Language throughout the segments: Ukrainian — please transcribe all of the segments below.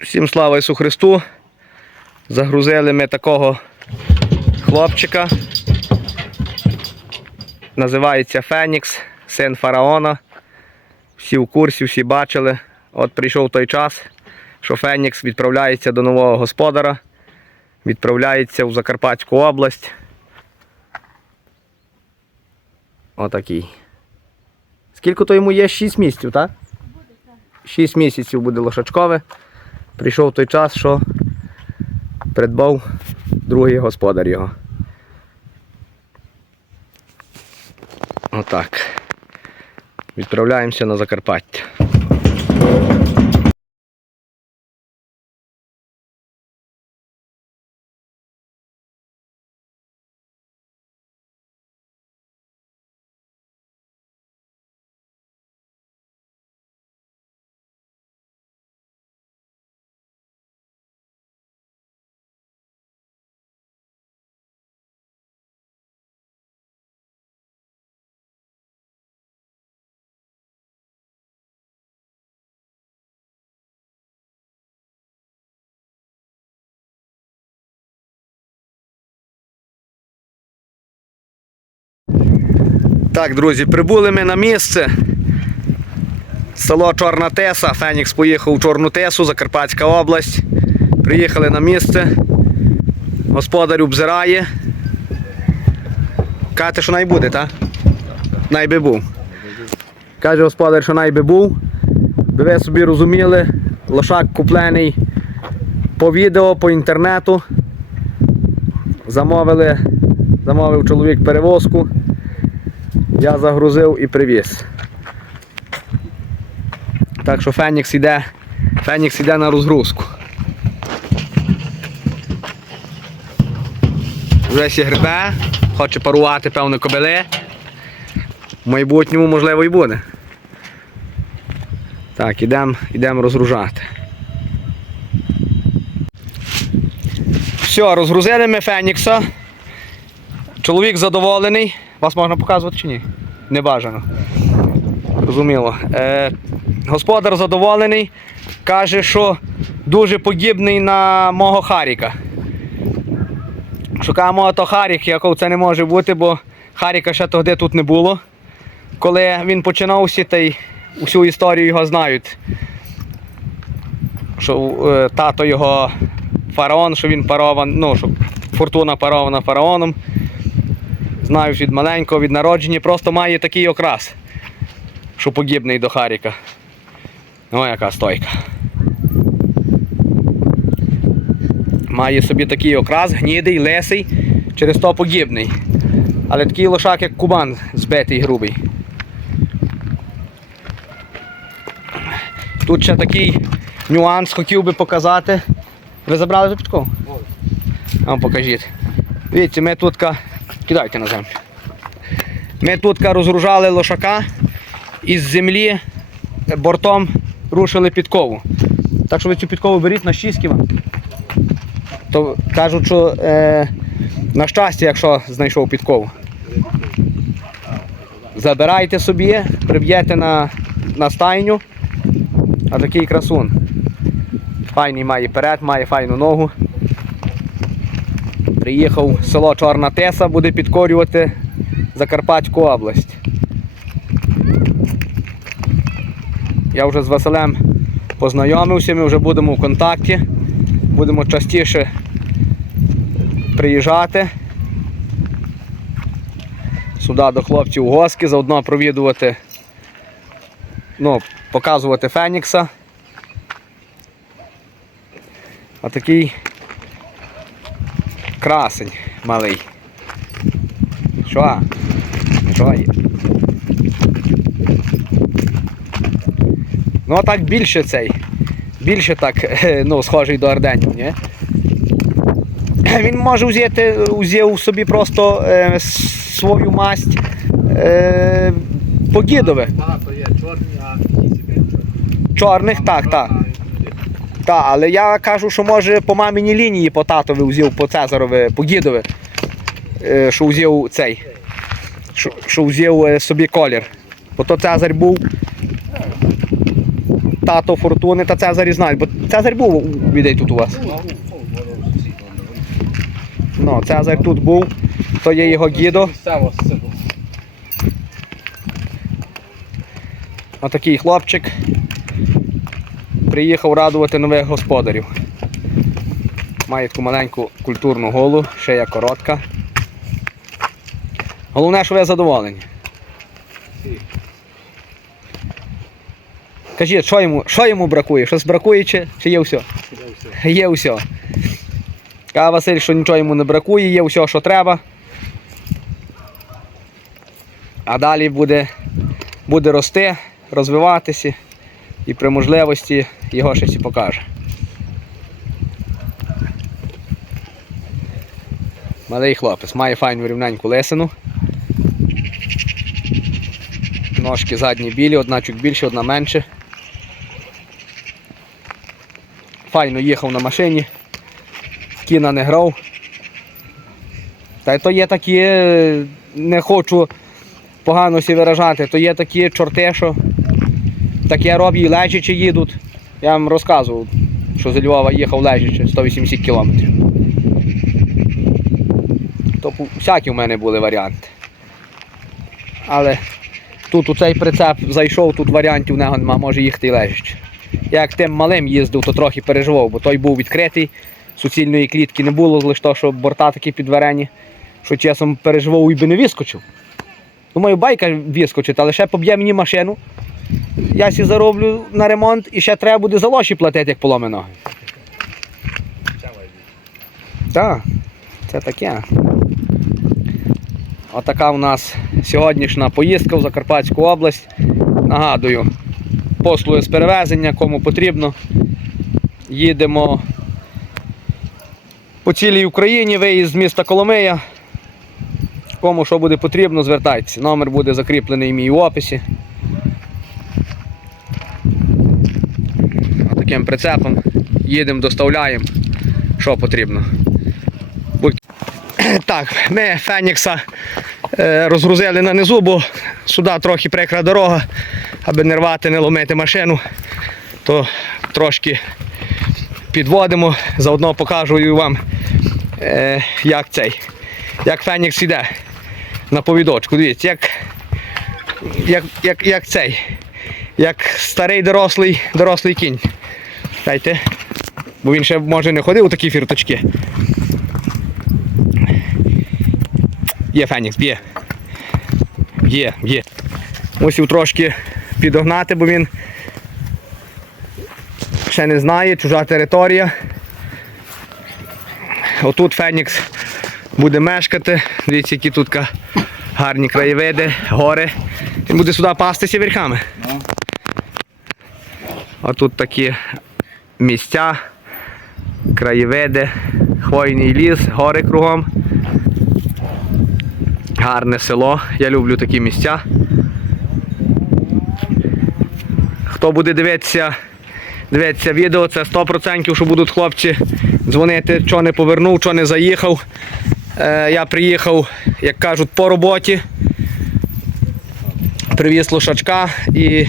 Всім слава Ісу Христу. Загрузили ми такого хлопчика. Називається Фенікс, син фараона. Всі в курсі, всі бачили. От прийшов той час, що Фенікс відправляється до нового господара, відправляється в Закарпатську область. Отакий. Скільки то йому є? 6 місяців, так? 6 місяців буде лошачкове. Прийшов той час, що придбав другий господар його. Отак. Відправляємося на Закарпаття. Так, друзі, прибули ми на місце. Село Чорна Теса. Фенікс поїхав у Чорну Тесу, Закарпатська область. Приїхали на місце. Господар обзирає. Каже, що найбуде, так? Найби був. Каже господар, що найби був. Би ви собі розуміли, лошак куплений по відео, по інтернету. Замовили, замовив чоловік перевозку. Я загрузив і привіз. Так що Фенікс іде, Фенікс іде на розгрузку. Вже сі грибе, хоче парувати, певно, кобили. В майбутньому, можливо, і буде. Так, ідемо ідем розгружати. Все, розгрузили ми Фенікса. Чоловік задоволений. Вас можна показувати чи ні? Не бажано. Зрозуміло. Е, господар задоволений. Каже, що дуже подібний на мого Харіка. Шукаємо то Харік, якого це не може бути, бо Харіка ще тоді тут не було. Коли він починався, та й усю історію його знають. Що е, тато його фараон, що він парован, ну, що фортуна парована фараоном. Знаю від маленького, від народження, просто має такий окрас, що подібний до Харіка. О, яка стойка. Має собі такий окрас, гнідий, лесий, через то подібний. Але такий лошак, як кубан, збитий грубий. Тут ще такий нюанс хотів би показати. Ви забрали за підкову? Покажіть. Дивіться, ми тут кидайте на землю. Ми тут розгружали лошака із землі бортом рушили підкову. Так що ви цю підкову беріть на 6 кг. То кажуть, що е, на щастя, якщо знайшов підкову. Забирайте собі, приб'єте на, на стайню. А такий красун. Файний має перед, має файну ногу. Приїхав в село Чорна Теса, буде підкорювати Закарпатську область. Я вже з Василем познайомився, ми вже будемо в контакті, будемо частіше приїжджати сюди до хлопців у госки, заодно провідувати, ну, показувати Фенікса. А такий красень малий. Що? Що є? Ну а так більше цей. Більше так, ну, схожий до Арденів, ні? Він може взяти, взяв собі просто е, свою масть е, погідове. Багато є чорні, а. Чорних, так, так. Так, але я кажу, що може по маминій лінії по татові взяв, по Цезарові, по дідові, е, що взяв цей. Що, що е, собі колір. Бо то Цезарь був тато Фортуни та Цезарі знають, бо Цезарь був відей тут у вас. Ну, Цезарь тут був, то є його гідо. Отакий хлопчик. Приїхав радувати нових господарів. Має таку маленьку культурну голу, шия коротка. Головне, що ви задоволені. Кажіть, що йому, що йому бракує? Щось бракує чи, чи є все? Є все. Каже Василь, що нічого йому не бракує, є все, що треба. А далі буде, буде рости, розвиватися і при можливості його щось і покаже. Малий хлопець, має файну рівненьку лисину. Ножки задні білі, одна чуть більше, одна менше. Файно їхав на машині. Кіна не грав. Та й то є такі, е, не хочу погано сі виражати, то є такі чорти, що таке роблять і лежачі їдуть. Я вам розказував, що з Львова їхав лежачи 180 кілометрів. То всякі в мене були варіанти. Але тут у цей прицеп зайшов, тут варіантів нема, може їхати і лежачи. Я як тим малим їздив, то трохи переживав, бо той був відкритий, суцільної клітки не було, лише то, що борта такі підварені, що часом переживав і би не вискочив. Думаю, байка вискочить, але ще поб'є мені машину. Я сі зароблю на ремонт і ще треба буде за лоші платити, як поломе ноги. Так, це таке. Отака у нас сьогоднішня поїздка в Закарпатську область. Нагадую, послуги з перевезення, кому потрібно. Їдемо по цілій Україні, виїзд з міста Коломия. Кому що буде потрібно, звертайтеся. Номер буде закріплений мій у описі. Таким прицепом їдемо, доставляємо, що потрібно. Так, ми Фенікса е, розгрузили на низу, бо сюди трохи прикра дорога, аби не рвати, не ломити машину, то трошки підводимо, заодно покажу вам, е, як цей, як Фенікс іде на повідочку. Дивіться, як, як, як, як цей, як старий дорослий, дорослий кінь. Дайте. Бо він ще може не ходив у такі фірточки. Є Фенікс, б'є. Є, є. Мусив трошки підогнати, бо він ще не знає, чужа територія. Отут Фенікс буде мешкати. Дивіться, які тут гарні краєвиди, гори. Він буде сюди пастися верхами. А тут такі місця, краєвиди, хвойний ліс, гори кругом. Гарне село. Я люблю такі місця. Хто буде дивитися, дивитися відео, це 100%, що будуть хлопці дзвонити, що не повернув, що не заїхав. Е, я приїхав, як кажуть, по роботі. Привіз лошачка і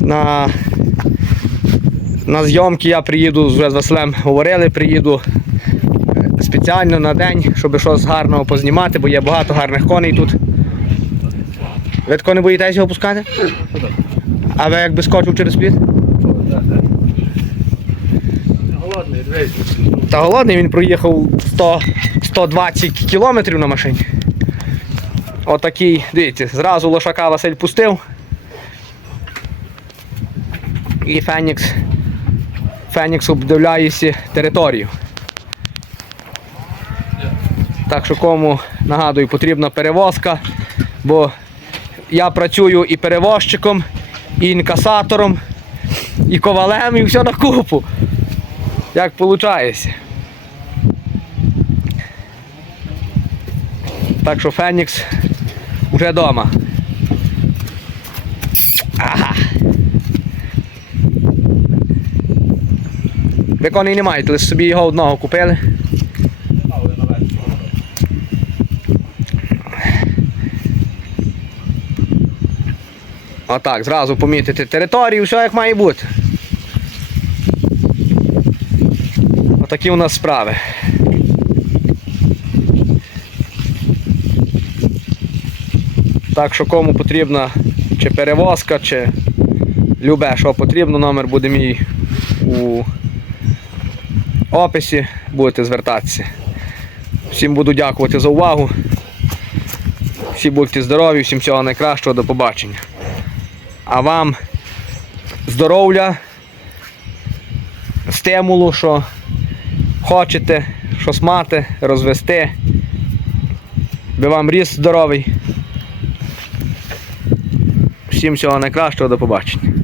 на, на зйомки я приїду вже з Василем говорили, приїду спеціально на день, щоб щось гарного познімати, бо є багато гарних коней тут. Ви тако не боїтеся його пускати? А ви якби скочив через? Голодний. Та голодний він проїхав 100, 120 кілометрів на машині. Отакий, дивіться, зразу лошака Василь пустив. І Фенікс. Фенікс обдивляється територію. Так що кому нагадую, потрібна перевозка, бо я працюю і перевозчиком, і інкасатором, і ковалем, і все на купу. Як виходить. Так що Фенікс вже вдома. Бекони не мають, лише собі його одного купили. Отак, зразу помітити територію, все як має бути. Отакі у нас справи. Так що кому потрібна чи перевозка, чи любе, що потрібно, номер буде мій у описі, будете звертатися. Всім буду дякувати за увагу. Всі будьте здорові, всім всього найкращого, до побачення. А вам здоров'я, стимулу, що хочете щось мати, розвести. Би вам ріс здоровий. Всім всього найкращого, до побачення.